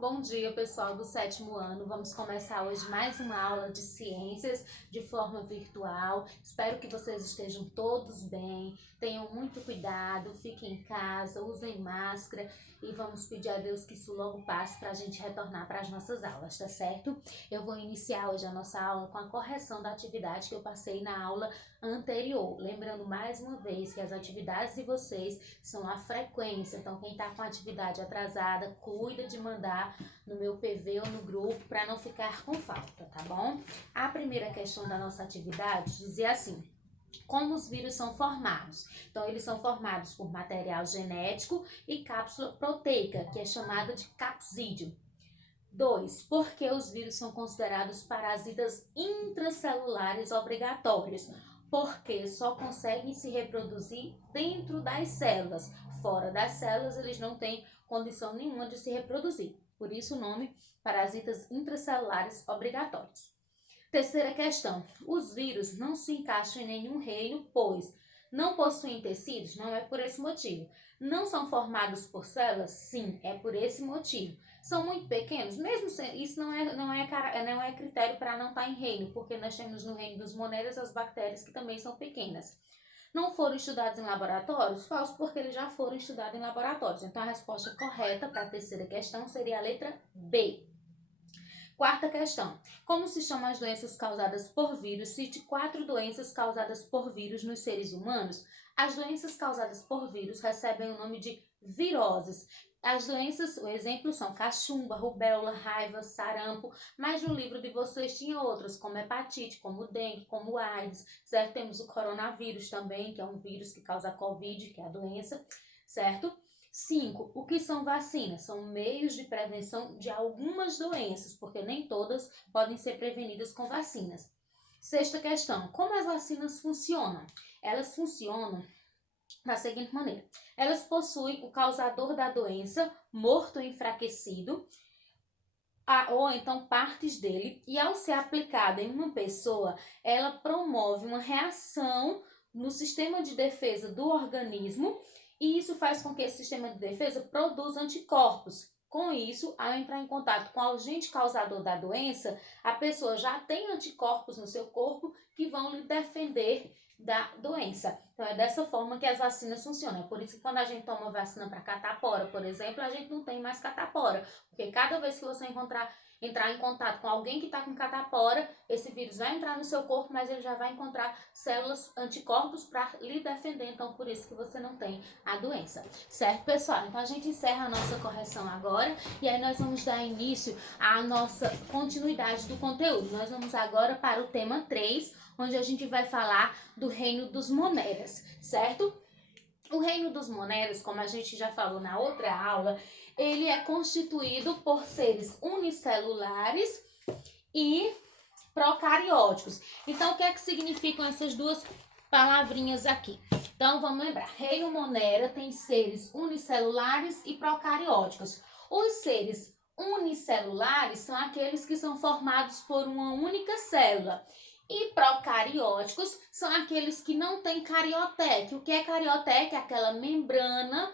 Bom dia, pessoal do sétimo ano. Vamos começar hoje mais uma aula de ciências de forma virtual. Espero que vocês estejam todos bem, tenham muito cuidado, fiquem em casa, usem máscara e vamos pedir a Deus que isso logo passe para a gente retornar para as nossas aulas, tá certo? Eu vou iniciar hoje a nossa aula com a correção da atividade que eu passei na aula anterior. Lembrando mais uma vez que as atividades de vocês são a frequência, então quem está com a atividade atrasada, cuida de mandar no meu PV ou no grupo para não ficar com falta, tá bom? A primeira questão da nossa atividade dizia assim: como os vírus são formados? Então, eles são formados por material genético e cápsula proteica, que é chamada de capsídeo. 2. Por que os vírus são considerados parasitas intracelulares obrigatórios? Porque só conseguem se reproduzir dentro das células. Fora das células, eles não têm condição nenhuma de se reproduzir. Por isso o nome parasitas intracelulares obrigatórios. Terceira questão. Os vírus não se encaixam em nenhum reino, pois não possuem tecidos? Não é por esse motivo. Não são formados por células? Sim, é por esse motivo. São muito pequenos? Mesmo isso não é critério para não estar em reino, porque nós temos no reino dos monedas as bactérias que também são pequenas. Não foram estudados em laboratórios? Falso, porque eles já foram estudados em laboratórios. Então a resposta correta para a terceira questão seria a letra B. Quarta questão. Como se chamam as doenças causadas por vírus? Cite 4 doenças causadas por vírus nos seres humanos. As doenças causadas por vírus recebem o nome de viroses. As doenças, o exemplo são cachumba, rubéola, raiva, sarampo, mas no livro de vocês tinha outras, como hepatite, como dengue, como AIDS, certo? Temos o coronavírus também, que é um vírus que causa Covid, que é a doença, certo? 5. O que são vacinas? São meios de prevenção de algumas doenças, porque nem todas podem ser prevenidas com vacinas. Sexta questão. Como as vacinas funcionam? Elas funcionam da seguinte maneira. Elas possuem o causador da doença morto ou enfraquecido, ou então partes dele, e ao ser aplicada em uma pessoa, ela promove uma reação no sistema de defesa do organismo, e isso faz com que esse sistema de defesa produza anticorpos. Com isso, ao entrar em contato com o agente causador da doença, a pessoa já tem anticorpos no seu corpo que vão lhe defender da doença. Então, é dessa forma que as vacinas funcionam. É por isso que quando a gente toma vacina para catapora, por exemplo, a gente não tem mais catapora. Porque cada vez que você entrar em contato com alguém que está com catapora, esse vírus vai entrar no seu corpo, mas ele já vai encontrar células anticorpos para lhe defender. Então, por isso que você não tem a doença. Certo, pessoal? Então, a gente encerra a nossa correção agora e aí nós vamos dar início à nossa continuidade do conteúdo. Nós vamos agora para o tema 3, onde a gente vai falar do reino dos moneras, certo? O reino dos monedas, como a gente já falou na outra aula, ele é constituído por seres unicelulares e procarióticos. Então, o que é que significam essas duas palavrinhas aqui? Então, vamos lembrar. Reino monera tem seres unicelulares e procarióticos. Os seres unicelulares são aqueles que são formados por uma única célula. E procarióticos são aqueles que não têm carioteca. O que é carioteca? É aquela membrana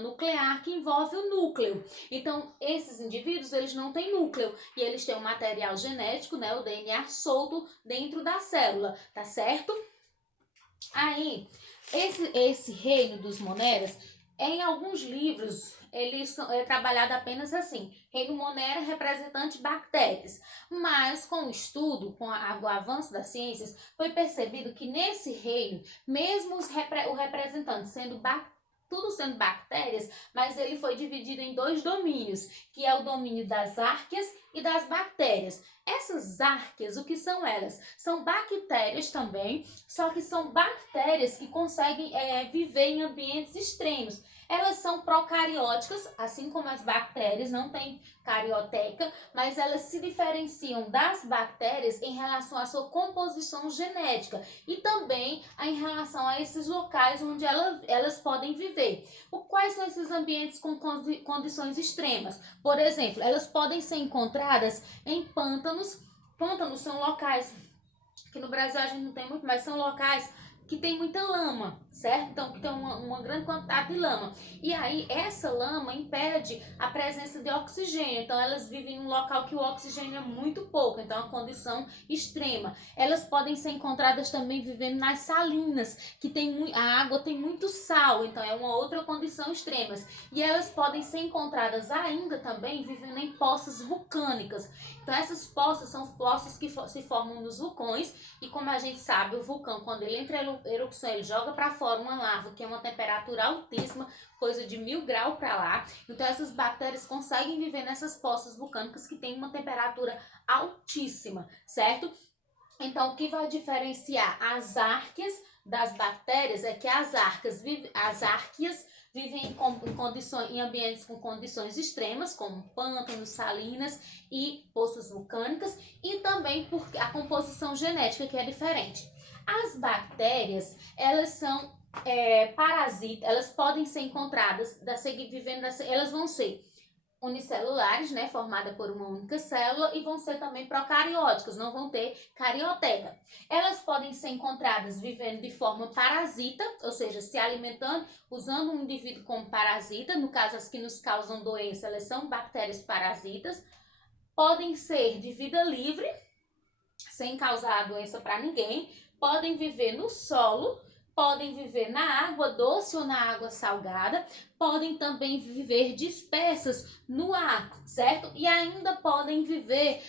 nuclear que envolve o núcleo. Então, esses indivíduos, eles não têm núcleo e eles têm um material genético, né, o DNA solto dentro da célula, tá certo? Aí, esse reino dos moneras, em alguns livros, é trabalhado apenas assim, reino monera representante bactérias, mas com o estudo, com o avanço das ciências, foi percebido que nesse reino, mesmo o representante tudo sendo bactérias, mas ele foi dividido em 2 domínios, que é o domínio das árqueas e das bactérias. Essas árqueas, o que são elas? São bactérias também, só que são bactérias que conseguem viver em ambientes extremos. Elas são procarióticas, assim como as bactérias, não têm carioteca, mas elas se diferenciam das bactérias em relação à sua composição genética e também em relação a esses locais onde elas podem viver. Quais são esses ambientes com condições extremas? Por exemplo, elas podem ser encontradas em pântanos. Pântanos são locais que no Brasil a gente não tem muito, mas são locais que tem muita lama, certo? Então, que tem uma grande quantidade de lama. E aí, essa lama impede a presença de oxigênio. Então, elas vivem em um local que o oxigênio é muito pouco. Então, é uma condição extrema. Elas podem ser encontradas também vivendo nas salinas, que a água tem muito sal. Então, é uma outra condição extrema. E elas podem ser encontradas ainda também vivendo em poças vulcânicas. Então, essas poças são poças que se formam nos vulcões. E como a gente sabe, o vulcão, quando ele entra em erupção, ele joga para fora uma lava, que é uma temperatura altíssima, coisa de 1000 graus para lá. Então, essas bactérias conseguem viver nessas poças vulcânicas que tem uma temperatura altíssima, certo? Então, o que vai diferenciar as árqueas das bactérias é que as árqueas vivem em ambientes com condições extremas, como pântanos, salinas e poças vulcânicas, e também por a composição genética, que é diferente. As bactérias, elas são parasitas, elas podem ser encontradas, elas vão ser unicelulares, né, formada por uma única célula, e vão ser também procarióticas, não vão ter carioteca. Elas podem ser encontradas vivendo de forma parasita, ou seja, se alimentando, usando um indivíduo como parasita, no caso as que nos causam doença, elas são bactérias parasitas. Podem ser de vida livre, sem causar doença para ninguém, podem viver no solo, podem viver na água doce ou na água salgada, podem também viver dispersas no ar, certo? E ainda podem viver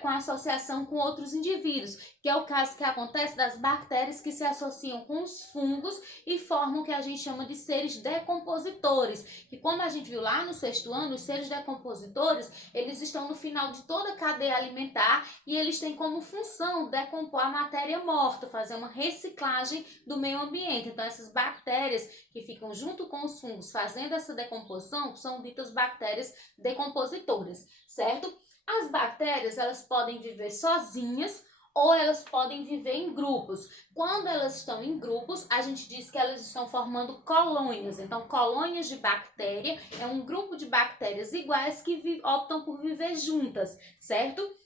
com associação com outros indivíduos, que é o caso que acontece das bactérias que se associam com os fungos e formam o que a gente chama de seres decompositores. E como a gente viu lá no 6º ano, os seres decompositores, eles estão no final de toda a cadeia alimentar e eles têm como função decompor a matéria morta, fazer uma reciclagem do meio ambiente. Então, essas bactérias que ficam junto com os fungos fazendo essa decomposição são ditas bactérias decompositoras, certo? As bactérias, elas podem viver sozinhas ou elas podem viver em grupos. Quando elas estão em grupos, a gente diz que elas estão formando colônias. Então, colônias de bactéria é um grupo de bactérias iguais que optam por viver juntas, certo?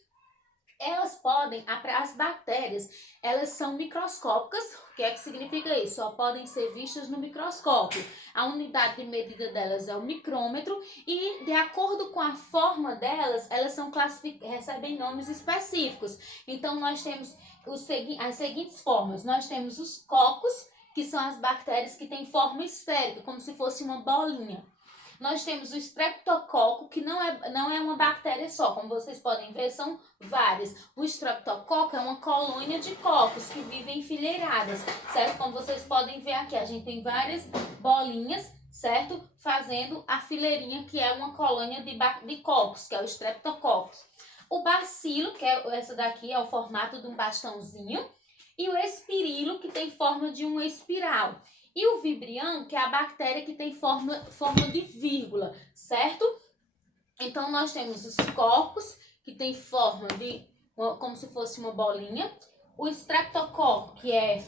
As bactérias, elas são microscópicas. O que é que significa isso? Só podem ser vistas no microscópio. A unidade de medida delas é o micrômetro e, de acordo com a forma delas, elas recebem nomes específicos. Então, nós temos as seguintes formas. Nós temos os cocos, que são as bactérias que têm forma esférica, como se fosse uma bolinha. Nós temos o Streptococcus, que não é uma bactéria só, como vocês podem ver, são várias. O Streptococcus é uma colônia de cocos que vivem enfileiradas, certo? Como vocês podem ver aqui, a gente tem várias bolinhas, certo? Fazendo a fileirinha, que é uma colônia de cocos, que é o Streptococcus. O bacilo, que essa daqui é o formato de um bastãozinho, e o espirilo, que tem forma de uma espiral. E o vibrião, que é a bactéria que tem forma de vírgula, certo? Então, nós temos os cocos, que tem forma como se fosse uma bolinha. O Streptococcus, que é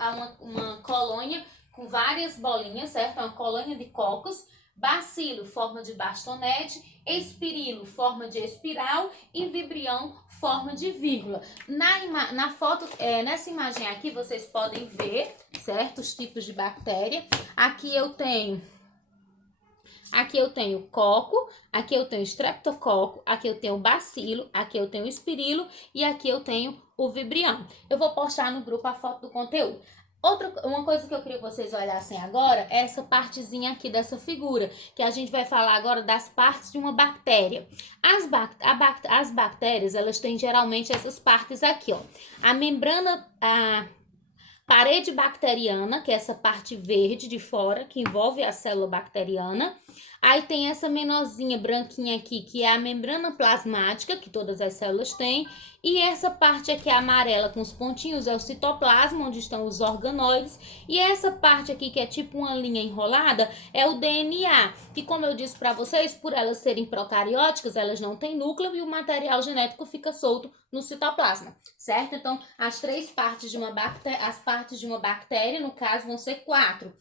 uma colônia com várias bolinhas, certo? É uma colônia de cocos. Bacilo, forma de bastonete. Espirilo, forma de espiral. E vibrião, forma de vírgula. Na foto, nessa imagem aqui, vocês podem ver, certo? Os tipos de bactéria. Aqui eu tenho coco, aqui eu tenho streptococo, aqui eu tenho bacilo, aqui eu tenho espirilo e aqui eu tenho o vibrião. Eu vou postar no grupo a foto do conteúdo. Uma coisa que eu queria que vocês olhassem agora é essa partezinha aqui dessa figura, que a gente vai falar agora das partes de uma bactéria. As bactérias, elas têm geralmente essas partes aqui, ó. A membrana, a parede bacteriana, que é essa parte verde de fora, que envolve a célula bacteriana. Aí tem essa menorzinha branquinha aqui, que é a membrana plasmática, que todas as células têm. E essa parte aqui amarela com os pontinhos é o citoplasma, onde estão os organoides. E essa parte aqui, que é tipo uma linha enrolada, é o DNA. Que, como eu disse para vocês, por elas serem procarióticas, elas não têm núcleo e o material genético fica solto no citoplasma, certo? Então, as partes de uma bactéria, no caso, vão ser 4.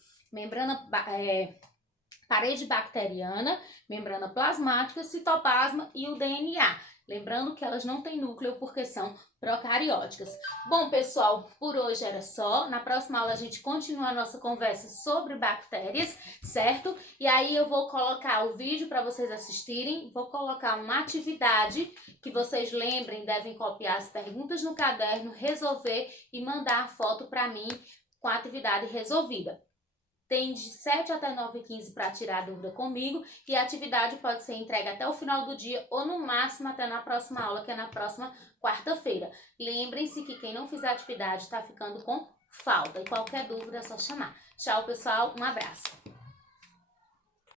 Parede bacteriana, membrana plasmática, citoplasma e o DNA. Lembrando que elas não têm núcleo porque são procarióticas. Bom, pessoal, por hoje era só. Na próxima aula a gente continua a nossa conversa sobre bactérias, certo? E aí eu vou colocar o vídeo para vocês assistirem, vou colocar uma atividade que vocês lembrem, devem copiar as perguntas no caderno, resolver e mandar a foto para mim com a atividade resolvida. Tem de 7 até 9h15 para tirar dúvida comigo e a atividade pode ser entregue até o final do dia ou no máximo até na próxima aula, que é na próxima quarta-feira. Lembrem-se que quem não fizer atividade está ficando com falta e qualquer dúvida é só chamar. Tchau, pessoal. Um abraço.